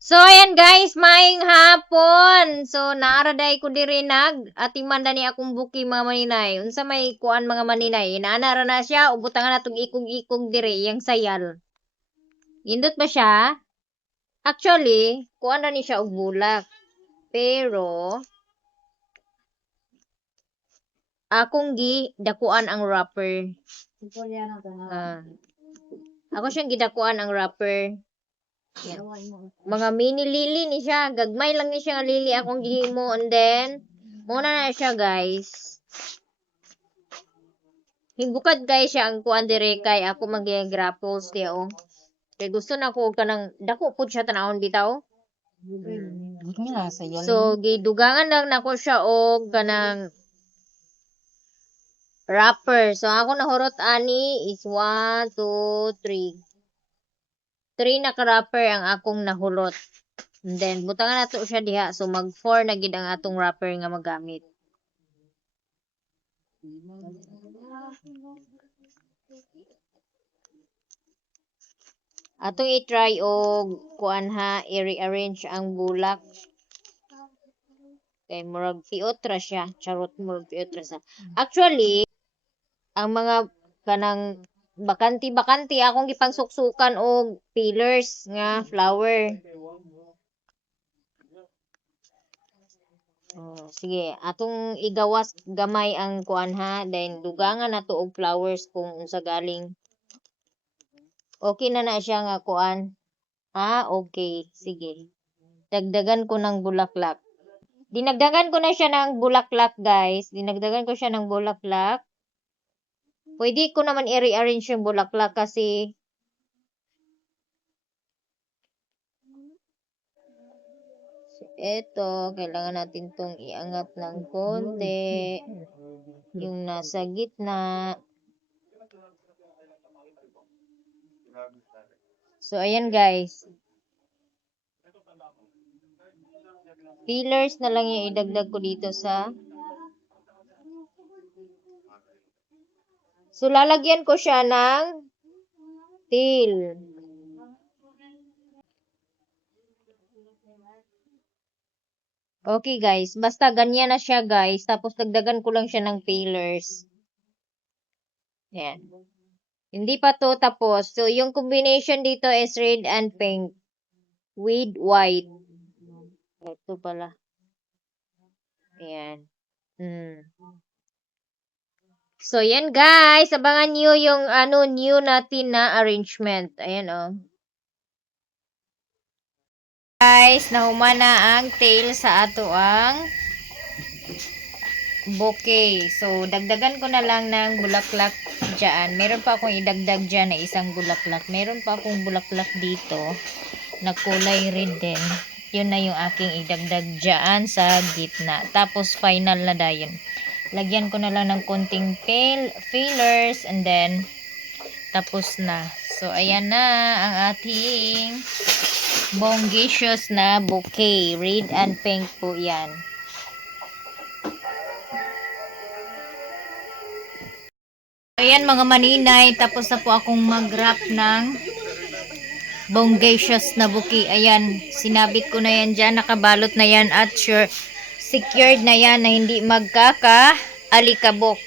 So, ayan guys, maing hapon. So, naaraday ko diri ating manda ni akong buki mga maninay. Unsa may kuan mga maninay. Naanara na siya, ubutangan natong ikog-ikog diri, yung sayal. Indot ba siya? Actually, kuan na ni siya og bulak. Pero, akong dakuan ang wrapper. Ako siyang gidakuan ang wrapper. Yan. Mga mini lili ni siya. Gagmay lang ni siya nga lili akong gihimo. And then, muna na siya guys. Hibukad guys siya ang kuan dire kay ako mag-grapples diya oh. Kay gusto na ko kanang dako pud siya tanawon bitaw. So, gidugangan lang nako siya og kanang wrapper. So, ako nahurot ani is 1, 2, 3. 3 na ka-wrapper ang akong nahulot. And then, butangan nato siya diha. So, mag 4 na gid ang atong wrapper nga magamit. Atong i-try og kuan ha, i-rearrange ang bulak. Kay murag piot ra siya. Charot, murag piot ra sa. Actually, ang mga kanang bakanti akong gipangsuksukan og pillars nga flower. Oh, sige, atong igawas gamay ang kuan ha, then dugangan nato og flowers kung unsa galing. Okay na siya nga kuan. Okay, sige. Dagdagan ko ng bulaklak. Dinagdagan ko na siya ng bulaklak, guys. Dinagdagan ko siya ng bulaklak. Pwede ko naman i-rearrange yung bulaklak kasi eto, kailangan natin tong iangat ng konti. Yung nasa gitna. So, ayan guys. Fillers na lang yung idagdag ko dito sa. So, lalagyan ko siya ng tail. Okay guys, basta ganyan na siya guys. Tapos dagdagan ko lang siya ng fillers. Yan. Hindi pa to tapos. So, yung combination dito is red and pink with white. Ito pala. Ayan. So, yan guys. Abangan nyo yung new natin na arrangement. Ayan oh. Guys, nahuman na ang tail sa ato ang bouquet. So, dagdagan ko na lang ng bulaklak dyan. Meron pa akong idagdag dyan na isang bulaklak. Meron pa akong bulaklak dito na kulay red din. Yun na yung aking idagdag dyan sa gitna. Tapos, final na dayon. Lagyan ko na lang ng konting fillers and then tapos na. So, ayan na ang ating bongacious na bouquet. Red and pink po yan. Ayan mga maninay. Tapos na po akong mag-wrap ng bongacious na bouquet. Ayan. Sinabit ko na yan dyan. Nakabalot na yan at secured na yan na hindi magkaka-alikabok.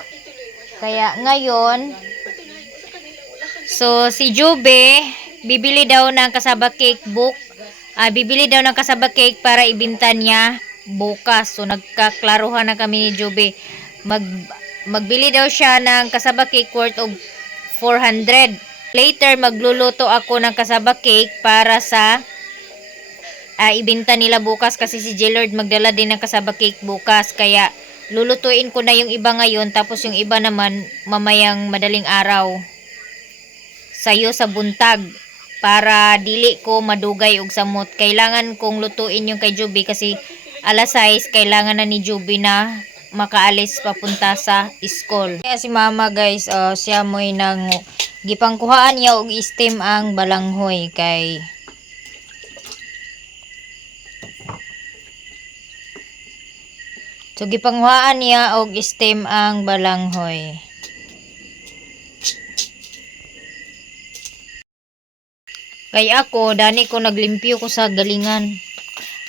Kaya ngayon, so si Jube, bibili daw ng kasaba cake book. Bibili daw ng kasaba cake para ibinta niya bukas. So nagkaklaruhan na kami ni Jube. Magbili daw siya ng kasaba cake worth of 400. Later, magluluto ako ng kasaba cake para sa ibinta nila bukas kasi si Jillard magdala din ng kasaba cake bukas. Kaya lulutuin ko na yung iba ngayon tapos yung iba naman mamayang madaling araw sayo sa buntag para dili ko madugay og samot. Kailangan kong lutuin yung kay Juby kasi alas 6 kailangan na ni Juby na makaalis papunta sa school. Kaya si mama guys, siya mo'y nang gipangkuhaan niya og steam ang balanghoy kay so gipangkuhaan niya og steam ang balanghoy. Kay ako, dani ko naglimpyo ko sa galingan.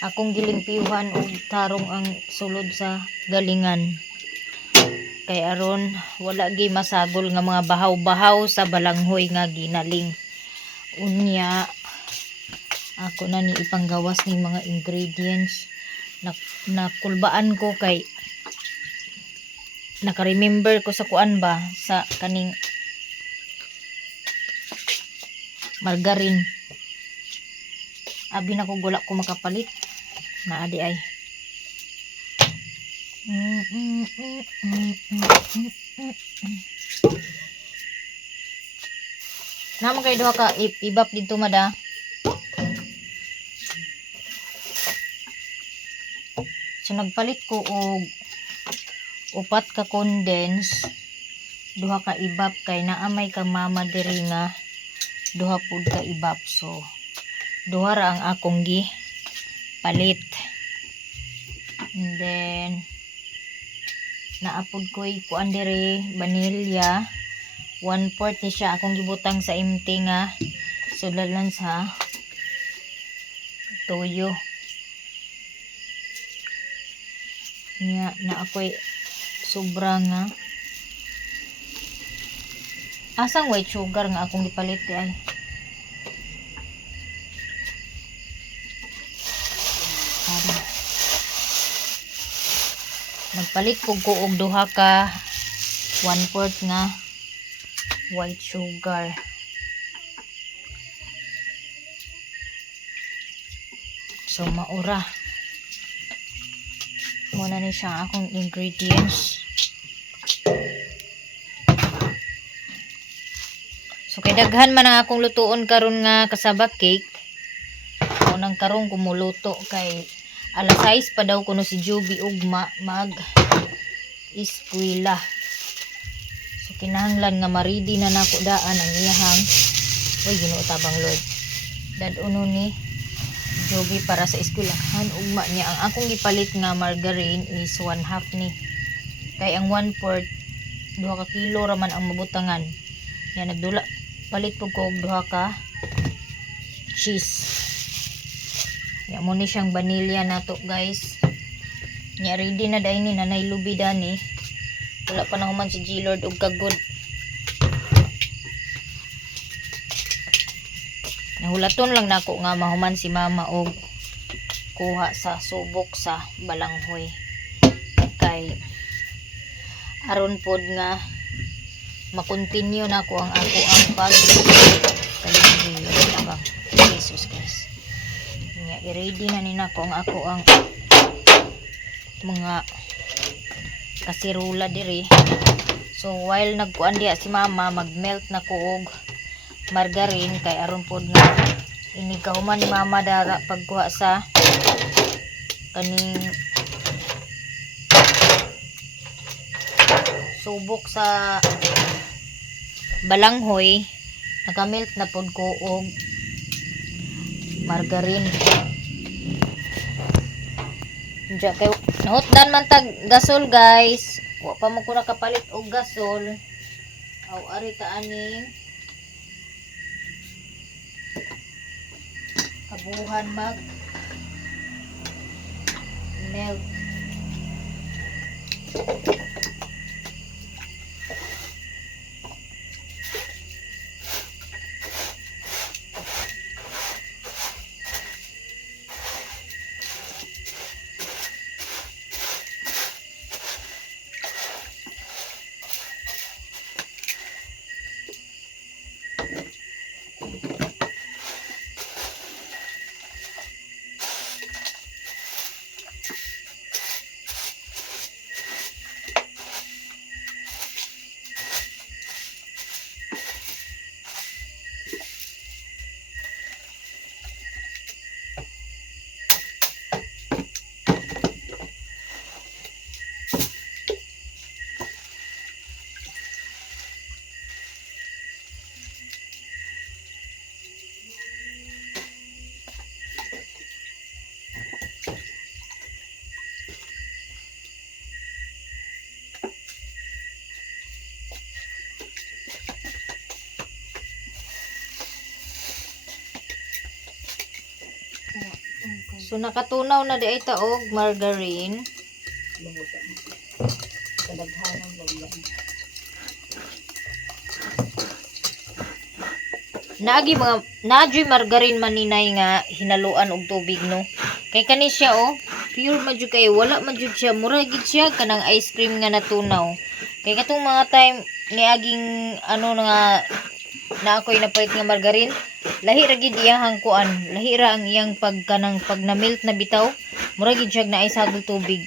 Akong gilimpyuhan og tarong ang sulod sa galingan. Kay aron wala gi masagol nga mga bahaw-bahaw sa balanghoy nga ginaling. Unya ako na ni ipanggawas ni mga ingredients. Nakulbaan ko kay naka-remember ko sa kuan ba sa kaning margarine. Abi na ko gula ko makapalit na adi ay. Naman kayo duha ka ibap dito mada. So nagpalit ko og upat ka condense, duha ka ibap kay naamay ka mama diri nga duha pud ka ibap. So duha ra ang akong gi palit. And then naapod ko kuan diri vanilya 1/4 ni siya akong gibutang sa empty nga sulalan sa toyo. Nya na ako'y sobra nga asang white sugar nga akong gipalit ay. Nagpalit ko og duha ka 1/4 nga white sugar. So maura. Muna ni siya akong ingredients. So kay daghan man ang akong lutuon karon nga kasaba cake. Unang karong kumuluto kay alas 6 pa daw kuno si Juby ugma mag eskwela. So kinahanglan nga maridi na nako daan ang iyahang oy Ginoo tabang Lord. Dad-uno ni Juby para sa eskwelahan ugma niya. Ang akong gipalit nga margarine is 1/2 ni. Kay ang 1/4 2 ka kilo raman ang mabutangan. Yan nagdula palit po ko og 2 ka cheese. Ya mo ni siyang vanilya nato guys. Nya ready na dai ni nanay lubi dani. Wala pa na human si G-Lord og kagod. Nahulaton lang nako nga mahuman si mama og kuha sa subok sa balanghoy. Kay aron pod nga makontinue nako ang ako ang pag kalingay. Jesus guys. I-ready na nina ko ang ako ang mga kasirula diri. So while nagkuan diha si mama magmelt na ko og margarine kay aron pod nga inigahuman ni mama dara pagkuha sa kaning subok sa balanghoy. Nagamelt na pod ko og margarine. Diya kay nahutdan man tag gasol guys. Wa pa mo ko nakapalit og gasol. Aw ari ta aning kabuhan mag melt. So nakatunaw na di ay taog margarine. Naagi margarine maninay nga hinaluan og tubig no. Kay kani siya pure man jud kay wala man jud siya mura gid siya kanang ice cream nga natunaw. Kay katong mga time niaging nga na ako'y napait nga margarine, lahi ra gid iyang kuan, lahi ra ang iyang pag na melt na bitaw, mura gid siya na ice hagol tubig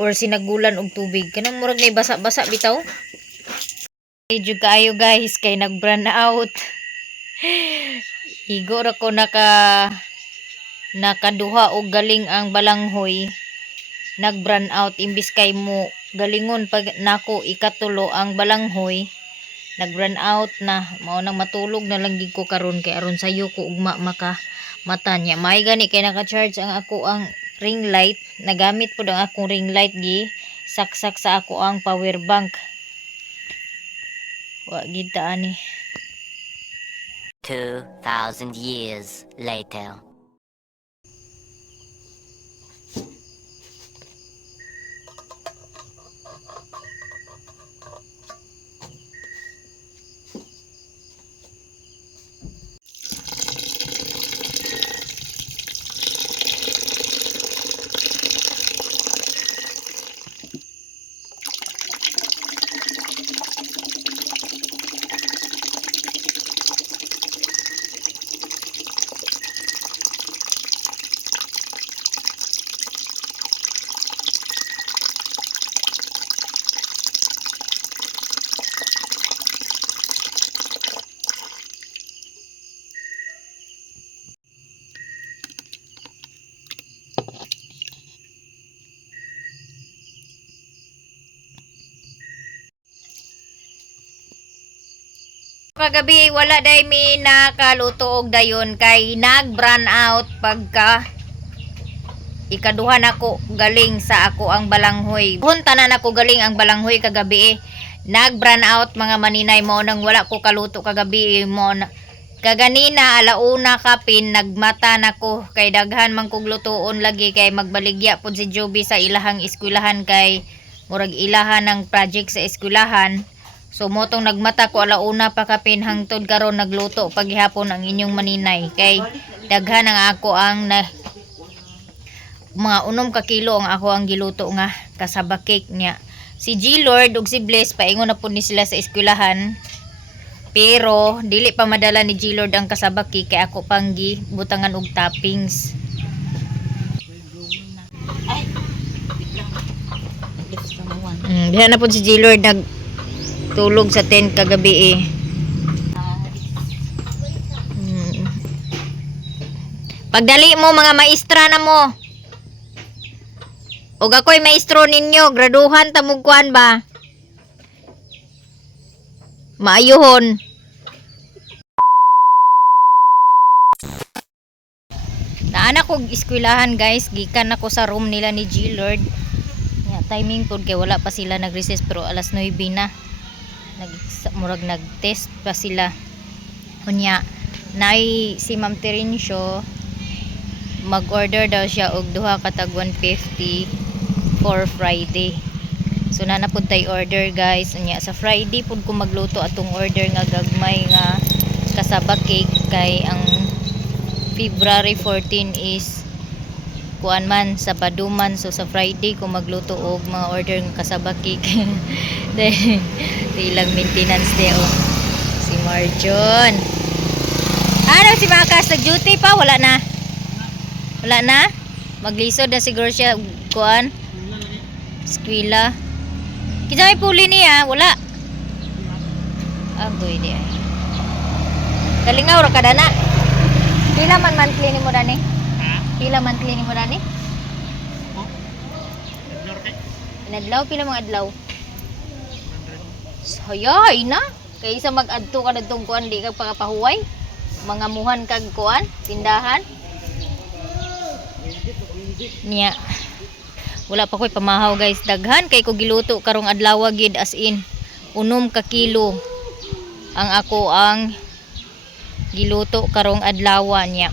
or sinagulan og tubig kanang murag na basa-basa bitaw. Medyo kaayo guys kay nag-brand out. Igo ra ko nakaduha og galing ang balanghoy. Nag-brand out imbis kay mo galingon pag nako ikatulo ang balanghoy. Nag-brand out na mao nang matulog na lang gid ko karon kay aron sayo ko ugma maka mata niya. May gani kay naka-charge ang ako ang ring light. Nagamit pud ang akong ring light gi saksak sa ako ang power bank. Wa gid ta ani. 2,000 years later. Kagabi wala day mi nakaluto og dayon kay nag-brand out pagka ikaduha nako galing sa ako ang balanghoy. Punta na nako galing ang balanghoy kagabi nag-brand out mga maninay mo nang wala ko kaluto kagabi mo kaganina alauna kapin nagmata nako kay daghan man kog lutoon lagi kay magbaligya pud si Joby sa ilahang eskwelahan kay murag ilahan ng project sa eskwelahan. So motong nagmata ko alauna pa kapin hangtod karon nagluto paghihapon ang inyong maninay kay daghan ang ako ang mga 6 ka kilo ang ako ang giluto nga kasaba cake niya. Si G Lord ug si Bless paingon na pud ni sila sa eskwelahan. Pero dili pa madala ni G Lord ang kasaba cake kay ako pang gibutangan og toppings. Diha na pud si G Lord tulog sa tent kagabi Pagdali mo mga maestra na mo. Og ako'y maestro ninyo, graduhan tamugkuan ba? Maayuhon. Naanak kog eskwelahan guys, gikan ako sa room nila ni G Lord. Timing pod kay wala pa sila nag-recess pero alas 9 na. Murag nag-test pa sila. Unya, nay si Ma'am Terencio mag-order daw siya og duha ka tag 150 for Friday. So na pud tay order guys. Unya sa Friday pud ko magluto atong order nga gagmay nga kasaba cake kay ang February 14 is kuan man sa Baduman. So sa Friday ko magluto og mga order nga kasaba cake. Ilang maintenance day si Marjon. Ano si Makas nag-duty pa wala na? Wala na? Maglisod na siguro siya kuan. Eskwela. Kinsa may puli niya? Wala. Agoy di ay. Kalingaw ra kada na. Pila man monthly ni mo dani? Pila monthly ni mo dani? Inadlaw pila mga adlaw? Sayay na. Kay isa mag-adto ka dagtong kuan di ka pakapahuway. Mga muhan kag kuan, tindahan. Niya. Wala pa ko'y pamahaw guys. Daghan kay ko giluto karong adlaw gid as in 6 ka kilo. Ang ako ang giluto karong adlaw niya.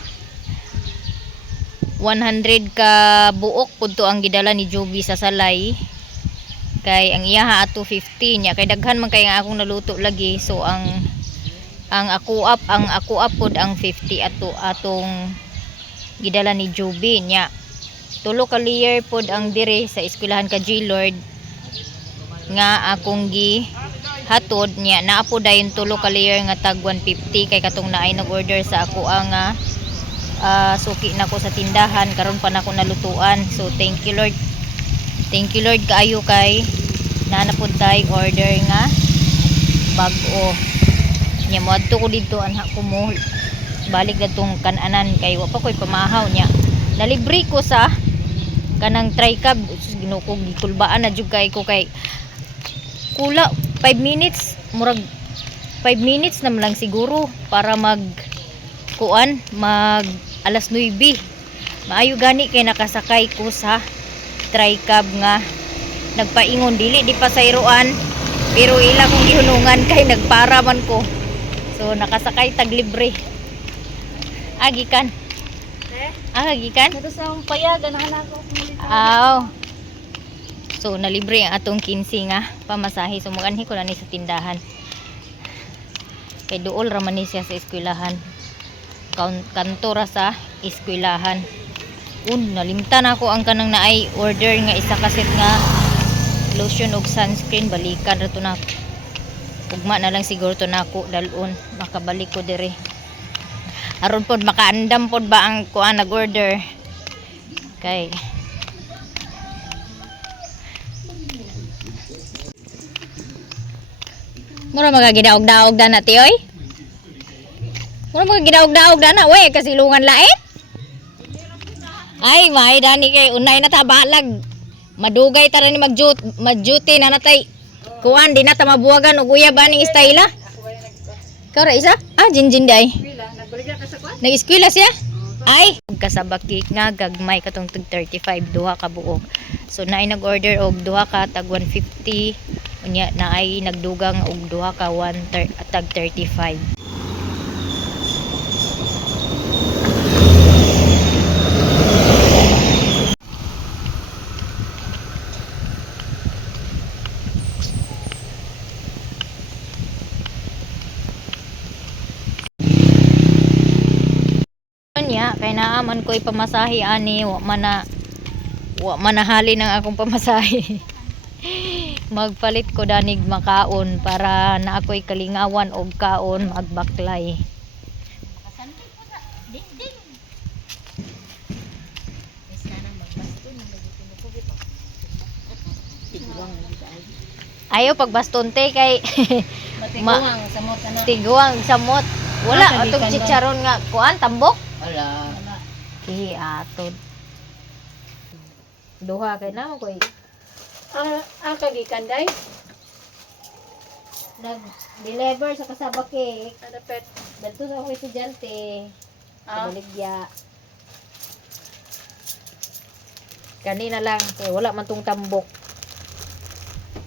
100 ka buok pud to ang gidala ni Joby sa Salay. Kay ang iyaha ato 50 nya, kay daghan man kay nga akong naluto lagi. So ang ako up pod ang 50 atong gidala ni Joby nya. Tulo ka layer pod ang dire sa eskwelahan ka G-Lord nga akong gi hatod nya. Naa po dayon tulo ka layer nga tag 150 kay katong naay nag-order sa ako ang suki na ko sa tindahan karon pa nako nalutuan. So thank you Lord kaayo kay nanapod tay order nga bag-o nya. Moadto ko dito anha ko mo balik datong kananan kay wa pa koy pamahaw nya. Nalibre ko sa kanang tricab. Ginoo ko gikulbaan na jud kay ko kay kula 5 minutes murag 5 minutes na lang siguro para mag alas 9. Maayo gani kay nakasakay ko sa tricab nga nagpaingon dili di pa sayroan pero ila kong gihunungan kay nagpara man ko. So nakasakay tag libre. Agikan. Agikan. Ito sa payagan na ako. Aw. So nalibre ang atong 15 nga pamasahe. So maganhi ko na ni sa tindahan. Kay duol ra man ni siya sa eskwelahan. Kanto ra sa eskwelahan. Nalimtan ako ang kanang naay order nga isa ka set nga lotion og sunscreen. Balikan ra to na. Ugma na lang siguro to nako dalon makabalik ko dire. Aron pod makaandam pod ba ang kuan nag-order. Kay mura magaginaog-daog dana ti oy. Mura magaginaog-daog dana we kasi lungan lain. Ay may dani kay unay na tabalag. Madugay ta ni mag-duty na natay. Kuan di na ta mabuwagan og uyab aning style. Kara isa? Jinjin day. Nag-eskwela siya? Ay, kasabakik nga gagmay katong tag 35 duha ka buok. So naay nag-order og duha ka tag 150. Unya naay nagdugang og duha ka tag 35. Kay naaman ko ipamasahe ani wa man nahalin ang akong pamasahe. Magpalit ko danig makaon para na ako'y kalingawan og kaon magbaklay. Ayo pagbastonte kay tiguang samot. Wala atong chicharon nga kuan tambok. Wala. Atod. Duha kay na ko. Ang kagikan day. Nag-deliver sa kasabak cake. Adapet. Dito sa ako estudyante. Sa Baligya. Kanina lang kay wala man tong tambok.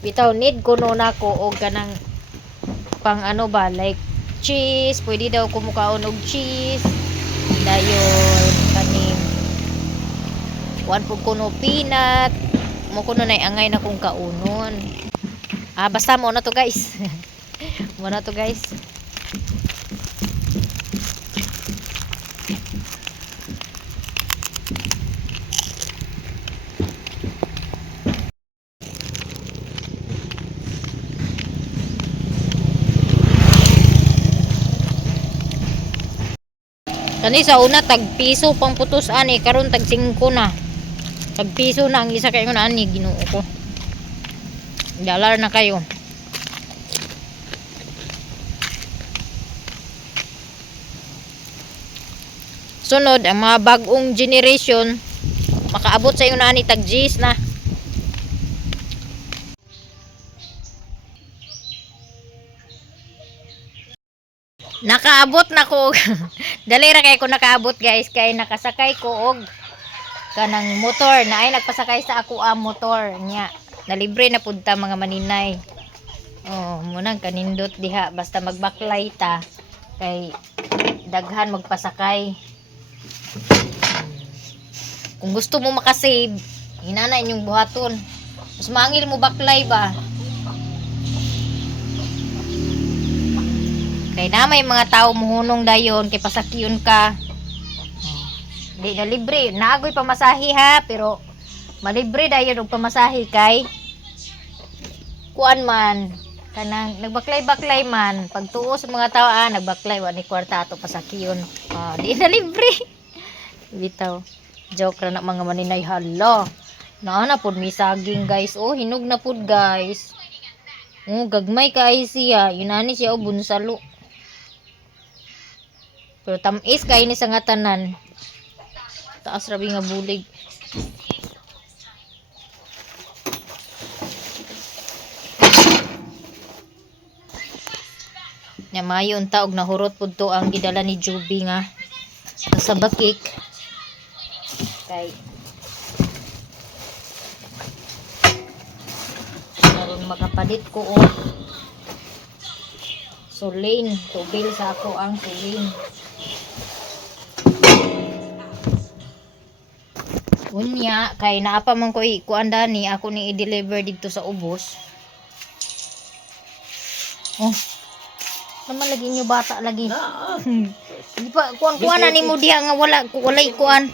Bitaw need kuno nako og kanang pang ano ba like cheese, pwede daw kumukaon og cheese. Dayon kaning one pug kuno peanut mo kuno nay angay na kung kaunon. Basta mo na to guys. Mo na to guys. Kani sa una tag piso pang putos ani karon tag 5 na. Tag piso na ang isa kay na ani Ginoo ko. Dalar na kayo. Sunod ang mga bagong generation makaabot sa inyo na ani tag G's na. Nakaabot na ko. Dali ra kay ko nakaabot guys kay nakasakay ko og kanang motor na ay nagpasakay sa ako ang motor nya. Nalibre na pud ta mga maninay. Munang kanindot diha basta magbaklay ta kay daghan magpasakay. Kung gusto mo makasave, hinana inyong buhaton. Mas mangil mo baklay ba? Kay na may mga tao muhunong dayon kay pasakyon ka. Di na libre, naagoy pamasahe ha, pero malibre dayon og pamasahe kay kuan man kanang nagbaklay-baklay man pagtuo sa mga tao nagbaklay wa ni kwarta ato pasakyon. Di na libre. Bitaw. Joke ra na mga maninay hala. Naa na pud mi saging guys. Oh, hinog na pud guys. Oh, gagmay kay siya. Yunani siya oh bunsalo. Pero tamis kay ni sa nga tanan. Taas rabi nga bulig. Nya mayo unta og nahurot pud to ang gidala ni Juby nga sa bakik. Kay karon makapalit ko og sulin, tubil sa ako ang sulin. Unya kay naapa man ko ikuan dani ako ni i-deliver dito sa ubos. Oh. Naman lagi nyo bata lagi. Di pa kuan-kuan na nimo diha nga wala ikuan.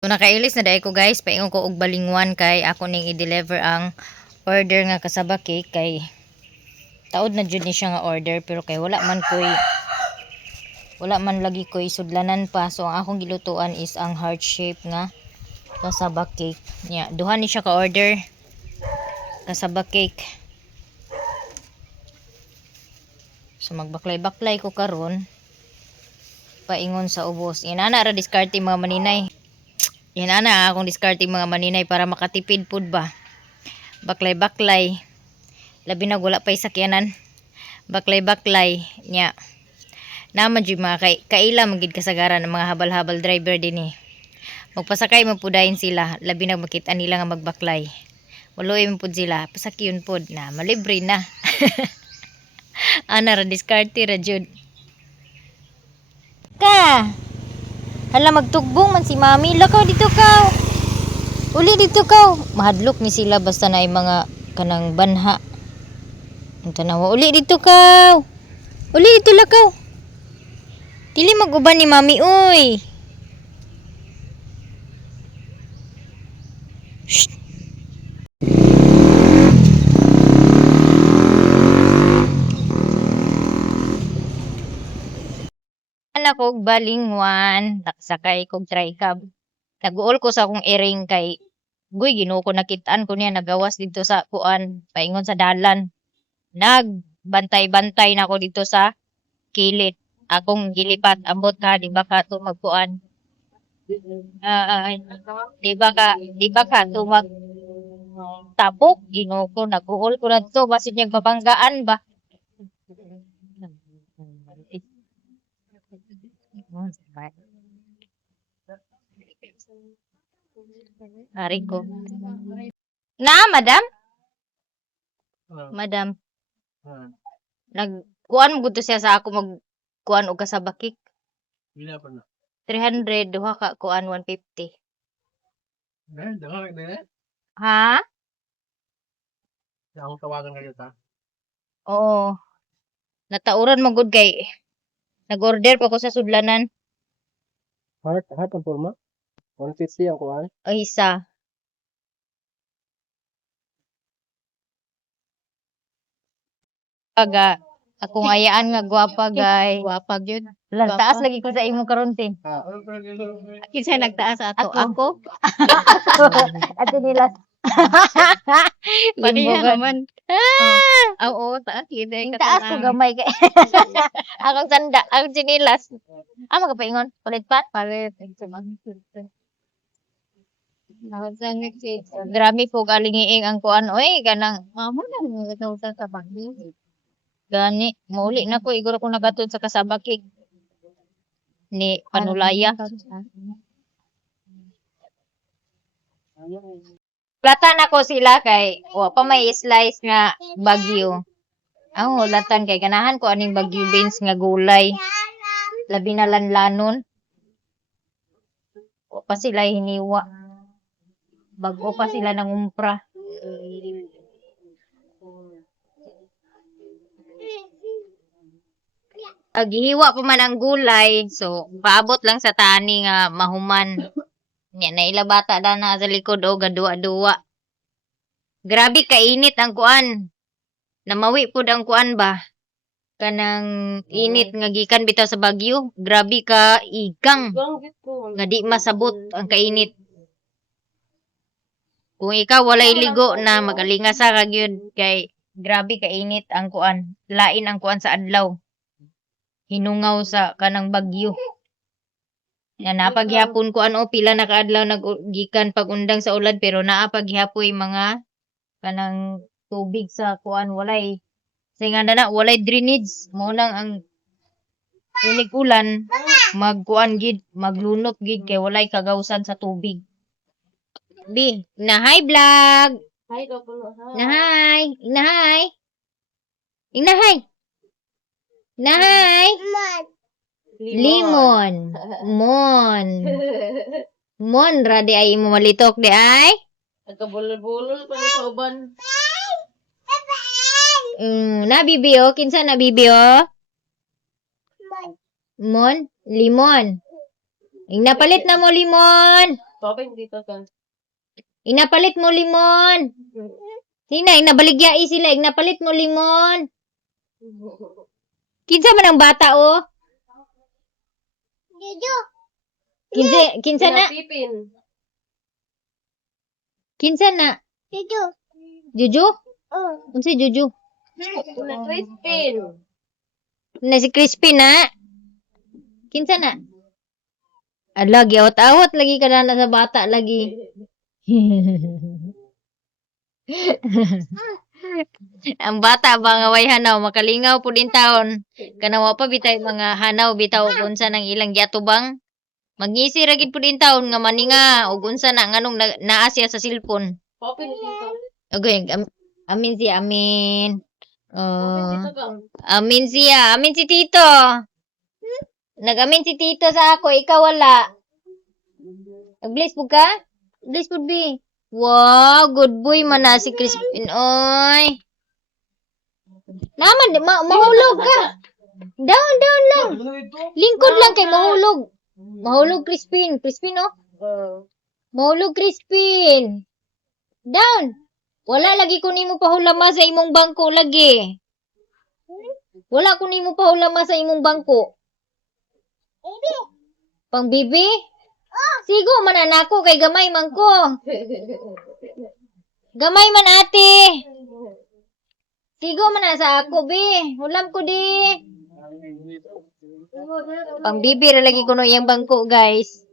So nakailis na dai ko guys, paingon ko og balingwan kay ako ning i-deliver ang order nga kasaba cake kay taod na jud ni siya nga order pero kay wala man lagi koy sudlanan pa. So ang akong gilutuan is ang heart shape nga kasaba cake. Nya, duha ni siya ka order kasaba cake. So magbaklay-baklay ko karon paingon sa ubos. Inana ra diskarte mga maninay. Inana akong diskarte mga maninay para makatipid pud ba. Baklay-baklay. Labi na wala pay sakyanan. Baklay-baklay nya. Naman jud mga kaila magid kasagaran ng mga habal-habal driver dinhi. Magpasakay man pudayin sila, labi na makita nila nga magbaklay. Waloy man pud sila, pasakyon pud na malibre na. Ana ra diskarte ra jud. Ka. Hala magtugbong man si Mami, lakaw dito ka. Uli dito ka. Mahadlok ni sila basta na mga kanang banha. Ang tanawa, uli dito ka. Uli dito lakaw. Dili mag-uban ni Mami uy. Shh. Anak kog balingwan, naksakay kog tricab. Naguol ko sa akong iring kay guy Ginoo ko nakitaan ko niya nagawas dito sa kuan, paingon sa dalan. Nagbantay-bantay na ako dito sa kilid. Akong gilipat ambot ka di ba ka to magkuan. Di ba ka to mag tapok Ginoo ko naguol ko na to basin niyang mabanggaan ba. Ari ko. Na, madam? Madam. Nagkuan mo gusto siya sa ako magkuan og kasabakik. Bila pa na. 300 duha ka kuan 150. Dahil na. Ha? Akong tawagan kayo ta. Oo. Natauran mo gud kay nag-order pa ko sa sudlanan. Heart ang forma. 150 ang kuhan. O isa. Paga akong ayaan nga gwapa gay. Gwapa gyud. Taas lagi ko sa imo karon tin. Kinsa nagtaas ato? Ako. Ato nila. Pareha Limbo naman. Oo, taas gyud ay Taas ko gamay kay. Akong sanda, ang sinilas. Magapaingon, palit pat. palit. Grabe po galingiing ang kuan oy kanang Mamo na mo ito sa bagyo. gani mauli na ko iguro ko nagatod sa kasabakig ni Panulaya. Plata na ko sila kay wa pa may slice nga bagyo. Ang hulatan kay ganahan ko aning Bagyo beans nga gulay. Labi na lanlanon. O pa sila hiniwa. Bago pa sila nang umpra. Gihiwa pa man ang gulay, so paabot lang sa tani nga mahuman. Nya na ila bata na sa likod o gadua-dua. Grabe kainit ang kuan. Namawi pud ang kuan ba? Kanang init nga gikan bitaw sa Bagyo. Grabe ka igang. Nga di masabot ang kainit. Kung ikaw walay ligo na magalingas sa kagyud kay grabe kainit ang kuan. Lain ang kuan sa adlaw. Hinungaw sa kanang Bagyo. Na napaghapon ko ano pila na kaadlaw naggikan pagundang sa ulad pero naapaghapoy mga kanang tubig sa kuan walay singa na walay drainage mo lang ang unig ulan magkuan gid maglunok gid kay walay kagawsan sa tubig. Bi, na hi vlog. Hi, daw po. Na hi. Inahay. Inahay. Nahay. Limon. Mon. Mon ra di ay mo malitok di ay. Nagkabulol-bulol pa sa uban. Na bibio, kinsa na bibio? Mon, limon. Inapalit na mo limon. Papay dito ka. Inapalit mo limon. Sina, inabaligya sila, inapalit mo limon. Kinsa man ang bata o? Kinsa na? Pipin. Kinsa na? Juju? Unsa Juju? Crispin. Na si Crispy na. Kinsa na? Ala, giawat-awat lagi ka na sa bata lagi. Ang bata ba nga way hanaw makalingaw po din taon. Kanawa pa bitay mga hanaw bitaw ug unsa nang ilang giatubang. Magngisi ra gid po din taon nga maninga ug unsa na nganong naa siya sa cellphone. Papay dito. Okay, amin siya, amin. Dito ka. Amin siya, amin si Tito. Nag-amin si Tito sa ako, ikaw wala. Nag-bless po ka? Bless po, B. Wow, good boy man na si Crispin. Oy. Naman, mahulog ka. Down lang. Lingkod lang kay mahulog. Mahulog Crispin. Crispin, oh. Mahulog Crispin. Down. Wala lagi ko nimo pahulama sa imong bangko lagi. Wala ko nimo pahulama sa imong bangko. Pang bibi? Sigo man anako kay gamay man ko. Gamay man ate. Sigo man na sa ako be. Hulam ko di. Pang bibi ra lagi kuno iyang bangko guys.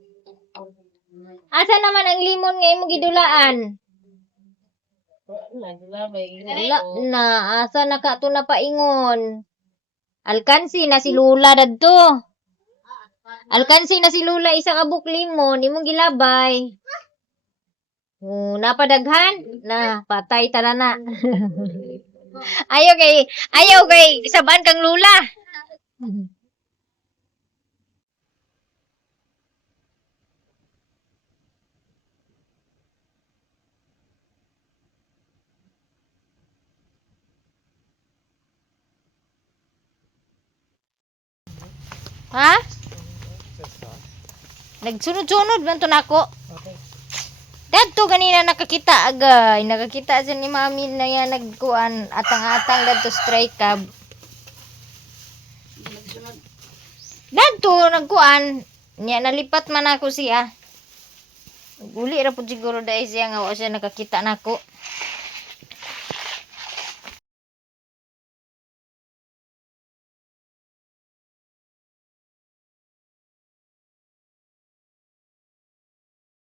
Asa naman ang limon nga imong gidulaan? Wala na, asa na ka to na paingon. Alkansi na si Lula dadto. Alkansi na si Lula isa ka buklimon, imong gilabay. Napadaghan na patay tara na. ayaw kay isaban kang Lula. Ha? Nagsunod-sunod man to nako. Dadto ganina nakakita agay. Nakakita sa ni mami na yan nagkuan atang-atang dadto strike cab. Dadto nagkuan. Nya nalipat man ako siya. Uli ra pud siguro dai siya nga wa siya nakakita nako.